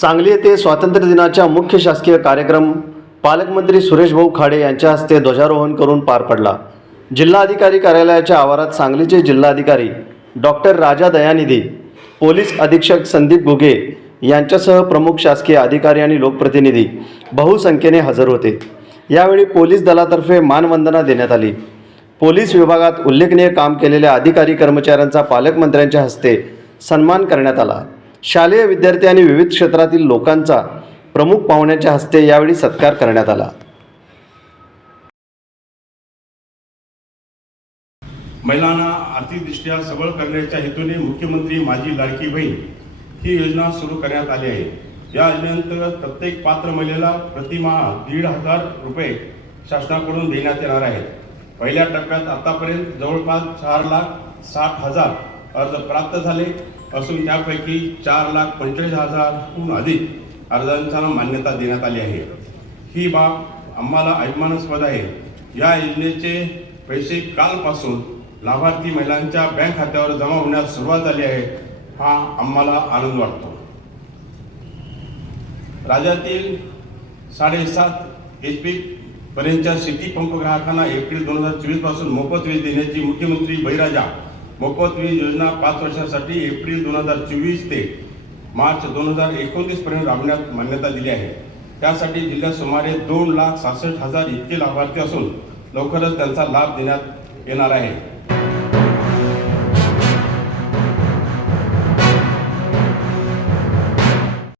सांगली येथे स्वातंत्र्य दिनाच्या मुख्य शासकीय कार्यक्रम पालकमंत्री सुरेश भाऊ खाडे यांच्या हस्ते ध्वजारोहण करून पार पडला. जिल्हाधिकारी कार्यालयाच्या आवारात सांगलीचे जिल्हाधिकारी डॉक्टर राजा दयानिधी पोलीस अधीक्षक संदीप घुगे यांच्यासह प्रमुख शासकीय अधिकारी आणि लोकप्रतिनिधी बहुसंख्येने हजर होते. यावेळी पोलीस दलातर्फे मानवंदना देण्यात आली. पोलीस विभागात उल्लेखनीय काम केलेल्या अधिकारी कर्मचाऱ्यांचा पालकमंत्र्यांच्या हस्ते सन्मान करण्यात आला. शालेय विद्यार्थी आणि विविध क्षेत्रातील लोकांचा प्रमुख पाहुण्याच्या हस्ते यावेळी सत्कार करण्यात आला. महिलांना आर्थिकदृष्ट्या सबळ करण्याच्या हेतूने मुख्यमंत्री माझी लाडकी बहीण ही योजना सुरू करण्यात आली आहे. या योजनेअंतर्गत प्रत्येक पात्र महिलेला प्रतिमाह दीड हजार रुपये शासनाकडून देण्यात येणार आहेत. पहिल्या टप्प्यात आतापर्यंत जवळपास चार लाख साठ हजार अर्ज प्राप्त झाले. असून त्यापैकी चार लाख पंचेचाळीस हजारहून अधिक अर्जांना मान्यता देण्यात आली आहे. ही बाब आम्हाला अभिमानास्पद आहे. या योजनेचे पैसे कालपासून लाभार्थी महिलांच्या बँक खात्यावर जमा होण्यास सुरुवात झाली आहे हा आम्हाला आनंद वाटतो. राज्यातील साडेसात एच पी पर्यंतच्या शेती पंप ग्राहकांना एप्रिल दोन हजार चोवीसपासून मोफत वीज देण्याची मुख्यमंत्री बहिराजा मोफत वीज योजना पाच वर्षासाठी एप्रिल दोन हजार चोवीस ते मार्च दोन हजार एकोणतीसपर्यंत राबण्यात राबवण्यात मान्यता दिली आहे. त्यासाठी जिल्ह्यात सुमारे दोन लाख सहासष्ट हजार इतके लाभार्थी असून लवकरच त्यांचा लाभ देण्यात येणार आहे.